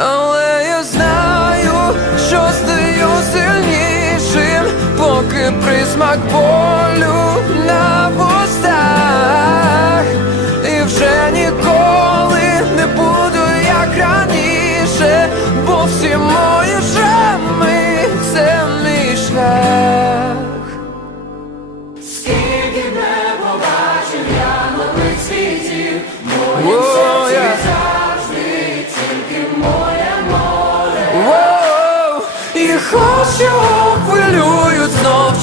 але я знаю, що стаю сильнішим, поки присмак болю на вустах, і вже ніколи не буду як раніше, бо всі мої і хоч його хвилюють знов